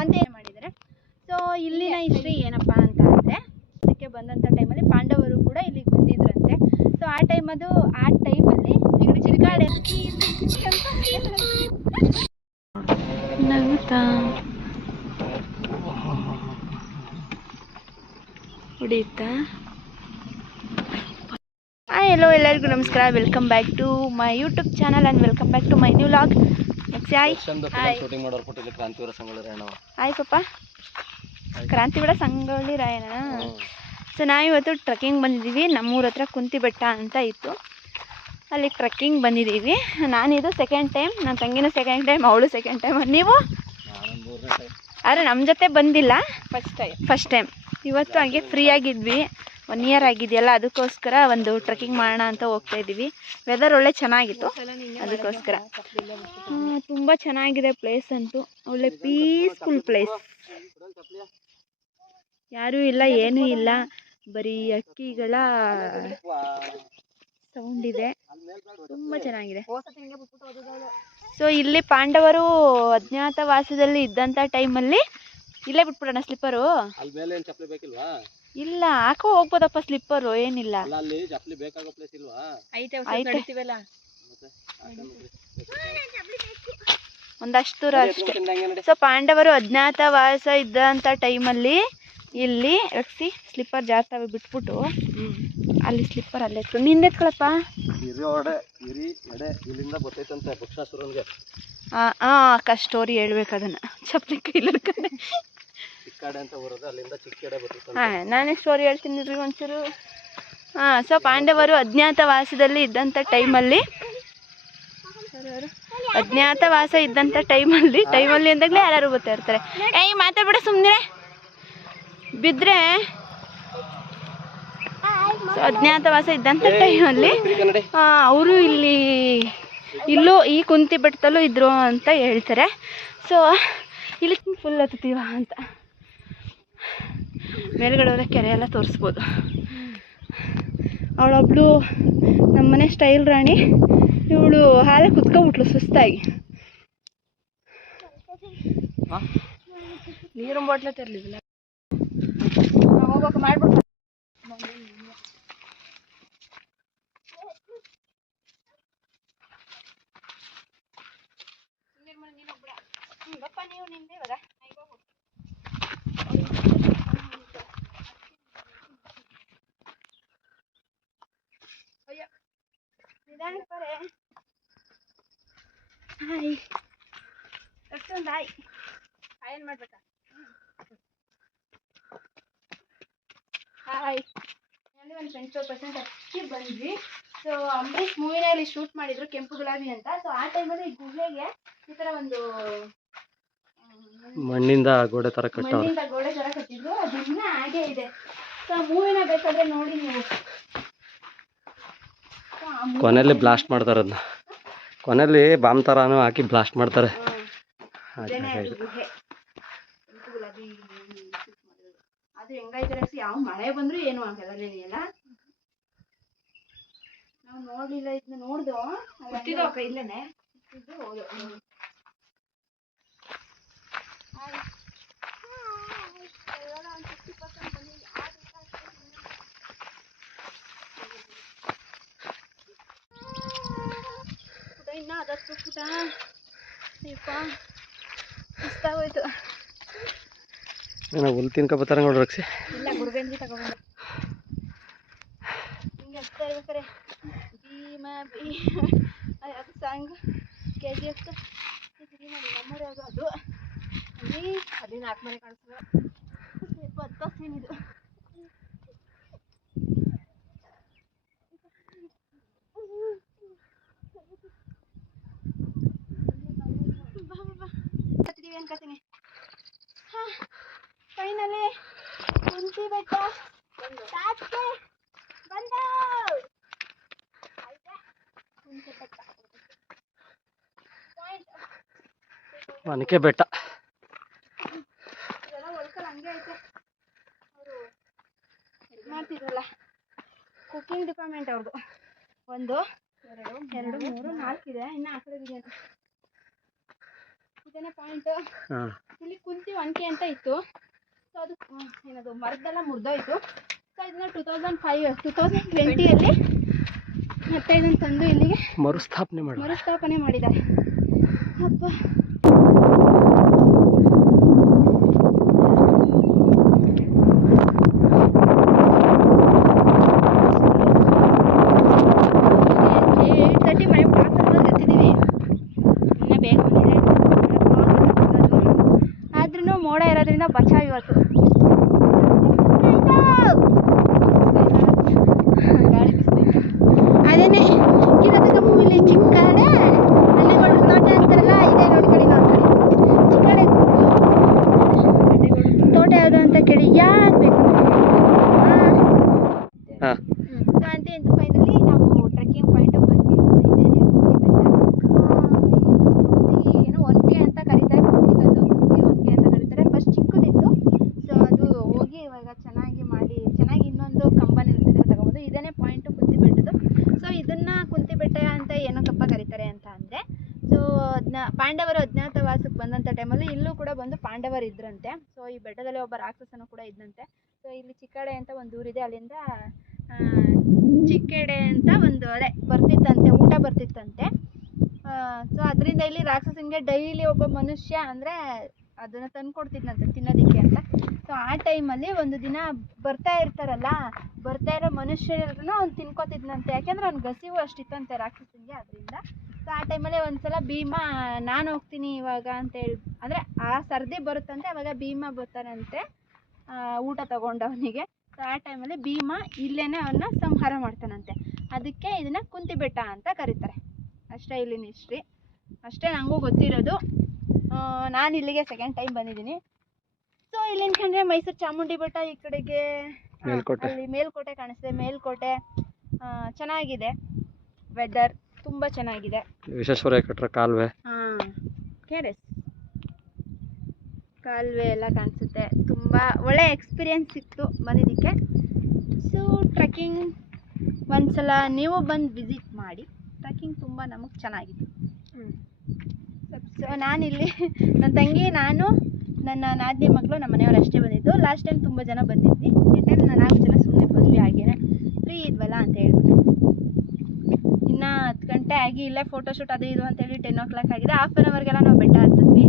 ಅಂತ ಮಾಡಿದ್ದಾರೆ. ಸೊ ಇಲ್ಲಿನ ಹಿಸ್ಟ್ರಿ ಏನಪ್ಪ ಅಂತ ಅಂದರೆ, ಇದಕ್ಕೆ ಬಂದಂಥ ಟೈಮಲ್ಲಿ ಪಾಂಡವರು ಕೂಡ ಇಲ್ಲಿಗೆ ಬಂದಿದ್ರಂತೆ. ಸೊ ಆ ಟೈಮಲ್ಲಿ ಚಿರಕಾಡೆ ನಗುತ್ತಾ ಹೊಡಿಯುತ್ತಾ. ಹೆಲೋ, ಎಲ್ಲರಿಗೂ ನಮಸ್ಕಾರ. Welcome back to my YouTube channel and welcome back to my new vlog. Hi ಪಪ್ಪ, ಕ್ರಾಂತಿವೀರ ಸಂಗೊಳ್ಳಿ ರಾಯಣ್ಣ. ಸೊ ನಾವಿವತ್ತು ಟ್ರೆಕ್ಕಿಂಗ್ ಬಂದಿದ್ದೀವಿ. ನಮ್ಮೂರ ಹತ್ರ ಕುಂತಿ ಬೆಟ್ಟ ಅಂತ ಇತ್ತು, ಅಲ್ಲಿ ಟ್ರೆಕ್ಕಿಂಗ್ ಬಂದಿದ್ದೀವಿ. ನಾನಿದು ಸೆಕೆಂಡ್ ಟೈಮ್, ನನ್ನ ತಂಗಿನೂ ಸೆಕೆಂಡ್ ಟೈಮ್, ಅವಳು ಸೆಕೆಂಡ್ ಟೈಮ್. ನೀವು? ಆದರೆ ನಮ್ಮ ಜೊತೆ ಬಂದಿಲ್ಲ, ಫಸ್ಟ್ ಟೈಮ್. ಇವತ್ತು ಹಾಗೆ ಫ್ರೀ ಆಗಿದ್ವಿ, 1 ಇಯರ್ ಆಗಿದೆಯಲ್ಲ, ಅದಕ್ಕೋಸ್ಕರ ಒಂದು ಟ್ರೆಕ್ಕಿಂಗ್ ಮಾಡೋಣ ಅಂತ ಹೋಗ್ತಾ ಇದ್ದೀವಿ. ವೆದರ್ ಒಳ್ಳೆ ಚೆನ್ನಾಗಿತ್ತು, ಅದಕ್ಕೋಸ್ಕರ. ತುಂಬ ಚೆನ್ನಾಗಿದೆ ಪ್ಲೇಸ್ ಅಂತೂ, ಒಳ್ಳೆ ಪೀಸ್ಫುಲ್ ಪ್ಲೇಸ್. ಯಾರೂ ಇಲ್ಲ, ಏನೂ ಇಲ್ಲ, ಬರೀ ಹಕ್ಕಿಗಳ ಸೌಂಡ್ ಇದೆ. ತುಂಬ ಚೆನ್ನಾಗಿದೆ. ಸೊ ಇಲ್ಲಿ ಪಾಂಡವರು ಅಜ್ಞಾತವಾಸದಲ್ಲಿ ಇದ್ದಂಥ ಟೈಮಲ್ಲಿ ಇಲ್ಲೇ ಬಿಟ್ಬಿಡೋಣ ಸ್ಲಿಪ್ಪರು. ಇಲ್ಲ, ಹಾಕೋ ಹೋಗ್ಬೋದಪ್ಪ ಸ್ಲಿಪ್ಪರು, ಏನಿಲ್ಲ. ಒಂದಷ್ಟು ದೂರ ಅಷ್ಟೇ. ಸೊ ಪಾಂಡವರು ಅಜ್ಞಾತವಾಸ ಇದ್ದಂಥ ಟೈಮಲ್ಲಿ ಇಲ್ಲಿ ರಕ್ಷಿ ಸ್ಲಿಪ್ಪರ್ ಜಾಸ್ತಿ ಬಿಟ್ಬಿಟ್ಟು ಅಲ್ಲಿ ಸ್ಲಿಪ್ಪರ್ ಅಲ್ಲೇ ಎತ್ಕೊಂಡು ನಿಂದೆತ್ಕೊಳಪ್ಪ. ಸ್ಟೋರಿ ಹೇಳ್ಬೇಕು ಅದನ್ನ. ಚಪ್ಪಲಿ ಕೈಲಡ್ಕಡೆ ನಾನೇ ಸ್ಟೋರಿ ಹೇಳ್ತೀನಿ ರೀ ಒಂಚೂರು. ಸೊ ಪಾಂಡವರು ಅಜ್ಞಾತವಾಸದಲ್ಲಿ ಇದ್ದಂಥ ಟೈಮಲ್ಲಿ ಅಂದಾಗಲೇ ಯಾರು ಬರ್ತಾ ಇರ್ತಾರೆ. ಮಾತಾಡ್ಬೇಡ ಸುಮ್ಮನೆ ಬಿದ್ದರೆ. ಸೊ ಅಜ್ಞಾತವಾಸ ಇದ್ದಂಥ ಟೈಮಲ್ಲಿ ಅವರು ಇಲ್ಲೂ ಈ ಕುಂತಿ ಬೆಟ್ಟದಲ್ಲೂ ಇದ್ರು ಅಂತ ಹೇಳ್ತಾರೆ. ಸೊ ಇಲ್ಲಿ ಫುಲ್ ಹತ್ತೀವ ಅಂತ ಮೇಲ್ಗಡೆ ಹೋದ್ರೆ ಕೆರೆ ಎಲ್ಲ ತೋರಿಸ್ಬೋದು. ಅವಳೊಬ್ಳು ನಮ್ಮನೆ ಸ್ಟೈಲ್ ರಾಣಿ, ಇವಳು ಹಾಲೆ ಕುತ್ಕೊಬಿಟ್ಲು ಸುಸ್ತಾಗಿ. ನೀರು ಬಾಟ್ಲೆ ತರಲಿಲ್ಲ, ಹೋಗೋಕೆ ಮಾಡ್ಬಿಟ್ಟು ಗಪ್ಪ ನೀವು ನಿಂದೆ ಇವಾಗ. ಅಯ್ಯೋ ನಿಧಾನಕ್ಕೆ ಬರೇ. ಹಾಯ್ ಅಷ್ಟೊಂದು ಹಾಯ್ ಏನು ಮಾಡ್ಬೇಕಾ? ಹಾಯ್ ಅಲ್ಲಿ ಒಂದು 20% ಅಕ್ಕಿ ಬಂದ್ವಿ. ಸೊ ಅಂಬರೀಷ್ ಮೂವಿನಲ್ಲಿ ಶೂಟ್ ಮಾಡಿದ್ರು ಕೆಂಪು ಗುಲಾಬಿ ಅಂತ. ಸೊ ಆ ಟೈಮಲ್ಲಿ ಗುಹೆಗೆ ಈ ಥರ ಒಂದು ಮಣ್ಣಿಂದ ಗೋಡೆ ಥರ ಕಟ್ಟಿದ್ರು. ಅದು ಇನ್ನೂ ಹಾಗೆ ಇದೆ. ಸೊ ಮೂವಿನ ಬೇಕಾದ್ರೆ ನೋಡಿ ನೀವು. ಕೊನೆಯಲ್ಲಿ ಬ್ಲಾಸ್ಟ್ ಮಾಡ್ತಾರೆ, ಅದನ್ನ ಕೊನೆಯಲ್ಲಿ ಬಾಂಬ್ ಥರನೂ ಹಾಕಿ ಬ್ಲಾಸ್ಟ್ ಮಾಡ್ತಾರೆ. ಗುಹೆ ಕೆಂಪು ಗುಲಾಬಿ ಅದು ಹೆಂಗಾಯ್ತಾರೆ, ಯಾವ ಮಳೆ ಬಂದರೂ ಏನೂ ಆಗಲ್ಲ, ನೆನೆಯಲ್ಲ. ನಾವು ನೋಡಲಿಲ್ಲ, ಇದನ್ನ ನೋಡ್ದು ಇಲ್ಲೇನೆ ಹೌದು. ಇನ್ನ ಅದಕ್ಕೆ ಪುಟ ಇಪ್ಪ ಇಷ್ಟಾಗೋಯ್ತು. ಹುಲ್ ತಿನ್ಕೊಬತ್ತಾರ ನೋಡ್ರಿ ರಕ್ಷಿ. ಇಲ್ಲ, ಗುಡ್ಬಂದಿ ತಗೊಂಡು ಹಿಂಗೆ ಹಚ್ತಾ ಇರ್ಬೇಕಾರೆ ಅದು ಸಾಂಗ್ KGF ನಮ್ಮೂರು ಯಾವುದು ಅದು ಅಲ್ಲಿ 14 ಮನೆ ಕಾಣಿಸ್ತದೆ. 10 ಸೀನ್ ಇದು. ಅನ್ಕೋತೀನಿ. ಫೈನಲಿ ಕುಂತಿ ಬೆಟ್ಟ ಒನಕೆ ಬೆಟ್ಟ. ಹಂಗೆ ಐತೆ, ಅವರು ಮಾಡ್ತಿದ್ರಲ್ಲ ಕುಕಿಂಗ್ ಡಿಪಾರ್ಟ್ಮೆಂಟ್ ಅವ್ರದ್ದು. 1 2 3 4 ಇದೆ, ಇನ್ನು ಆ ಕಡೆ ಇದೆ. ಇದೇನೆ ಪಾಯಿಂಟು. ಹಾಂ ಇಲ್ಲಿ ಕುಂತಿ ಒನಕೆ ಅಂತ ಇತ್ತು. ಸೊ ಅದು ಏನದು ಮರದ್ದೆಲ್ಲ ಮುರಿದೋಯ್ತು. ಸೊ ಇದನ್ನ 2020ಯಲ್ಲಿ ಮತ್ತೆ ಇದನ್ನು ತಂದು ಇಲ್ಲಿಗೆ ಮರುಸ್ಥಾಪನೆ ಮಾಡಿದ್ದಾರೆ. ಅಪ್ಪ ಮೋಡ ಇರೋದ್ರಿಂದ ಬಚಾವ್ ಇವತ್ತು. ಅದೇನೆ ಕಿರತಕ ಮೂವಿಲಿ ಚಿಕ್ಕಡೆ ಅಣ್ಣೆಗಳು ತೋಟ ಅಂತಾರಲ್ಲ, ಇದೇ ನೋಡ್ಕೊಳ್ಳಿ ಚಿಕ್ಕಡೆ ತೋಟ ಯಾವುದು ಅಂತ ಕೇಳಿ ಯಾಕೆ ಬೇಕು ಸೊ ಅಂತ ಇಂತ ಫೈನಲಿ ನಾವು ಟ್ರೆಕ್ಕಿಂಗ್ ಪಾಯಿಂಟಿಗೆ ಬಂದ್ವಿ. ಸೊ ಇದೇನೆ ಏನೋ ಒನಕೆ ಅಂತ ಕರೀತಾರೆ, ಕುಂತಿಕಲ್ಲು ಒನಕೆ ಅಂತ ಕರೀತಾರೆ. ಫಸ್ಟ್ ಚಿಕ್ಕದಿತ್ತು. ಸೊ ಅದು ಹೋಗಿ ಇವಾಗ ಚೆನ್ನಾಗಿ ಇನ್ನೊಂದು ಕಂಬ ನಿಲ್ಸಿದ್ರೆ ತಗೋಬೋದು. ಇದೇನೆ ಪಾಯಿಂಟು ಕುಂತಿ ಬೆಟ್ಟದ್ದು. ಸೊ ಇದನ್ನ ಕುಂತಿ ಬೆಟ್ಟ ಅಂತ ಏನಕ್ಕಪ್ಪ ಕರೀತಾರೆ ಅಂತ ಅಂದರೆ, ಸೊ ಪಾಂಡವರು ಅಜ್ಞಾತವಾಸಕ್ಕೆ ಬಂದಂಥ ಟೈಮಲ್ಲಿ ಇಲ್ಲೂ ಕೂಡ ಬಂದು ಪಾಂಡವರು ಇದ್ರಂತೆ. ಸೊ ಈ ಬೆಟ್ಟದಲ್ಲಿ ಒಬ್ಬ ರಾಕ್ಷಸನು ಕೂಡ ಇದ್ದಂತೆ. ಸೊ ಇಲ್ಲಿ ಚಿಕ್ಕಡೆ ಅಂತ ಒಂದು ಊರಿದೆ, ಅಲ್ಲಿಂದ ಚಿಕ್ಕೆಡೆ ಅಂತ ಒಂದು ಅದೇ ಬರ್ತಿತ್ತಂತೆ, ಊಟ ಬರ್ತಿತ್ತಂತೆ. ಸೊ ಅದರಿಂದ ಇಲ್ಲಿ ರಾಕ್ಷಸನಿಗೆ ಡೈಲಿ ಒಬ್ಬ ಮನುಷ್ಯ ಅಂದರೆ ಅದನ್ನು ತಂದು ಕೊಡ್ತಿದ್ನಂತೆ ತಿನ್ನೋದಕ್ಕೆ ಅಂತ. ಸೊ ಆ ಟೈಮಲ್ಲಿ ಒಂದು ದಿನ ಬರ್ತಾ ಇರೋ ಮನುಷ್ಯರನ್ನ ಅವ್ನು ತಿನ್ಕೋತಿದ್ನಂತೆ. ಯಾಕೆಂದ್ರೆ ಅವ್ನು ಗಸಿವು ಅಷ್ಟಿತ್ತಂತೆ ರಾಕ್ಷಸನಿಗೆ, ಅದರಿಂದ. ಸೊ ಆ ಟೈಮಲ್ಲಿ ಒಂದ್ಸಲ ಭೀಮ ನಾನು ಹೋಗ್ತೀನಿ ಇವಾಗ ಅಂತೇಳಿ, ಅಂದರೆ ಆ ಸರ್ದಿ ಬರುತ್ತಂತೆ, ಅವಾಗ ಭೀಮ ಬರ್ತಾನಂತೆ ಊಟ ತಗೊಂಡವನಿಗೆ. ಸೊ ಆ ಟೈಮಲ್ಲಿ ಭೀಮ ಇಲ್ಲೇನೆ ಅವನ್ನ ಸಂಹಾರ ಮಾಡ್ತಾನಂತೆ. ಅದಕ್ಕೆ ಇದನ್ನ ಕುಂತಿ ಬೆಟ್ಟ ಅಂತ ಕರೀತಾರೆ. ಅಷ್ಟೇ ಇಲ್ಲಿನ ಹಿಸ್ಟ್ರಿ, ಅಷ್ಟೇ ನನಗೂ ಗೊತ್ತಿರೋದು. ನಾನು ಇಲ್ಲಿಗೆ ಸೆಕೆಂಡ್ ಟೈಮ್ ಬಂದಿದ್ದೀನಿ. ಸೊ ಇಲ್ಲಿನ ಕಂಡ್ರೆ ಮೈಸೂರು ಚಾಮುಂಡಿ ಬೆಟ್ಟ, ಈ ಕಡೆಗೆ ಅಲ್ಲಿ ಮೇಲ್ಕೋಟೆ ಕಾಣಿಸ್ತಿದೆ. ಮೇಲ್ಕೋಟೆ ಚೆನ್ನಾಗಿದೆ, ವೆದರ್ ತುಂಬ ಚೆನ್ನಾಗಿದೆ. ವಿಶ್ವೇಶ್ವರಯ್ಯ ಕಟ್ಟರ ಕಾಲುವೆ, KRS ಕಾಲುವೆ ಎಲ್ಲ ಕಾಣಿಸುತ್ತೆ. ತುಂಬ ಒಳ್ಳೆ ಎಕ್ಸ್ಪೀರಿಯೆನ್ಸ್ ಇತ್ತು ಬಂದಿದ್ದಕ್ಕೆ. ಸೊ ಟ್ರೆಕ್ಕಿಂಗ್ ಒಂದ್ಸಲ ನೀವು ಬಂದು ವಿಸಿಟ್ ಮಾಡಿ. ಟ್ರೆಕ್ಕಿಂಗ್ ತುಂಬ ನಮಗೆ ಚೆನ್ನಾಗಿತ್ತು. ಸೊ ನಾನಿಲ್ಲಿ ನನ್ನ ತಂಗಿ, ನಾನು, ನನ್ನ ನಾದಿನಿ ಮಕ್ಕಳು, ನಮ್ಮ ಮನೆಯವ್ರು ಅಷ್ಟೇ ಬಂದಿದ್ದು. ಲಾಸ್ಟ್ ಟೈಮ್ ತುಂಬ ಜನ ಬಂದಿದ್ವಿ. ಈ ಟೈಮ್ 4 ಜನ ಸುಮ್ಮನೆ ಬಂದ್ವಿ, ಹಾಗೇನೆ ಫ್ರೀ ಇದ್ವಲ್ಲ ಅಂತ ಹೇಳ್ಬಿಟ್ಟು. ಇನ್ನು 10 ಗಂಟೆ ಆಗಿ ಇಲ್ಲೇ ಫೋಟೋಶೂಟ್ ಅದು ಇದು ಅಂತೇಳಿ 10 o'clock ಆಗಿದೆ. ಹಾಫ್ ಆನ್ ಅವರ್ಗೆಲ್ಲ ನಾವು ಬೆಟ್ಟ ಹತ್ತಿದ್ವಿ.